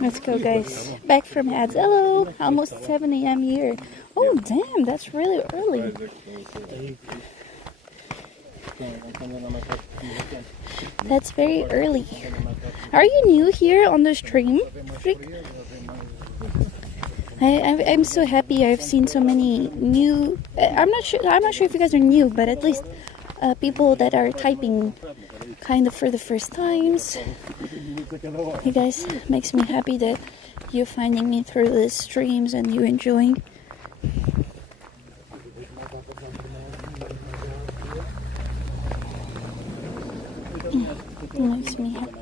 Let's go, guys. Back from ads. Hello, almost 7 a.m. here. Oh, damn, that's really early. That's very early. Are you new here on the stream? I'm so happy. I've seen so many new. I'm not sure if you guys are new, but at least people that are typing kind of for the first times. You guys, makes me happy that you're finding me through the streams and you enjoying. It makes me happy.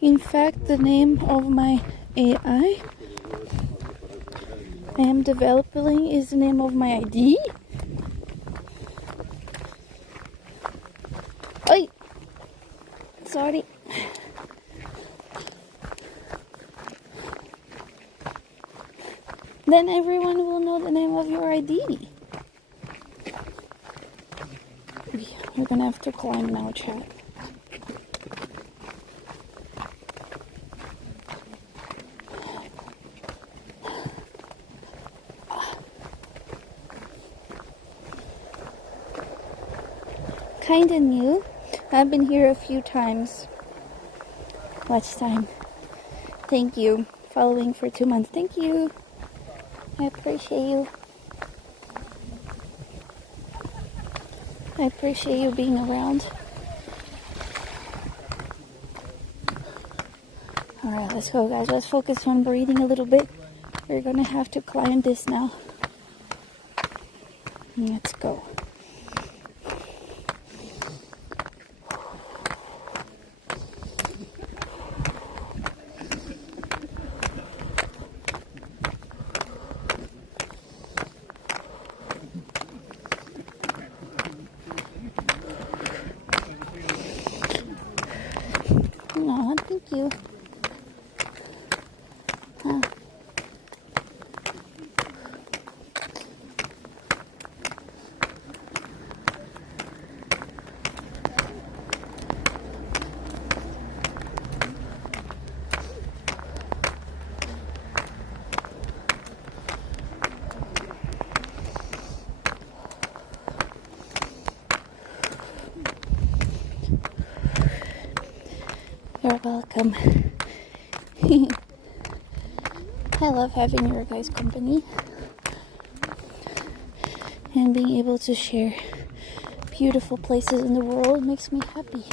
In fact, the name of my AI I am developing is the name of my ID. Oi! Sorry. Then everyone will know the name of your ID. We're gonna have to climb now, chat. Kinda new. I've been here a few times. Watch time. Thank you. Following for 2 months. Thank you. I appreciate you. I appreciate you being around. Alright, let's go, guys. Let's focus on breathing a little bit. We're gonna have to climb this now. Let's go. Aw, thank you. Huh. You're welcome. I love having your guys' company and being able to share beautiful places in the world makes me happy.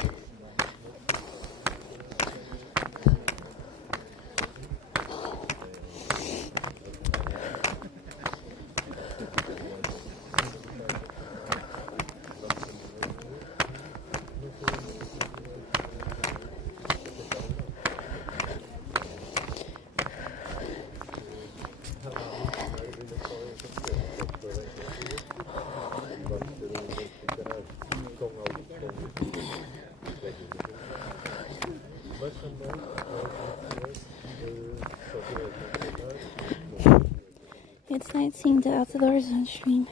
It's nice seeing the outdoors on stream.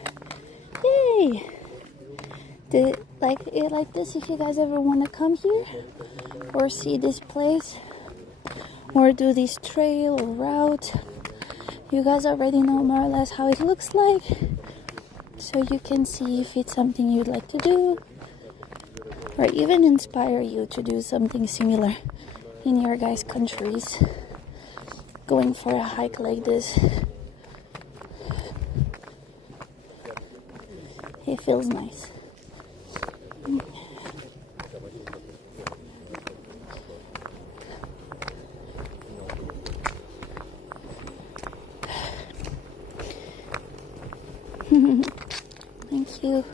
Yay! Like this if you guys ever want to come here or see this place or do this trail or route. You guys already know more or less how it looks like, so you can see if it's something you'd like to do or even inspire you to do something similar in your guys' countries. Going for a hike like this, it feels nice. Thank you.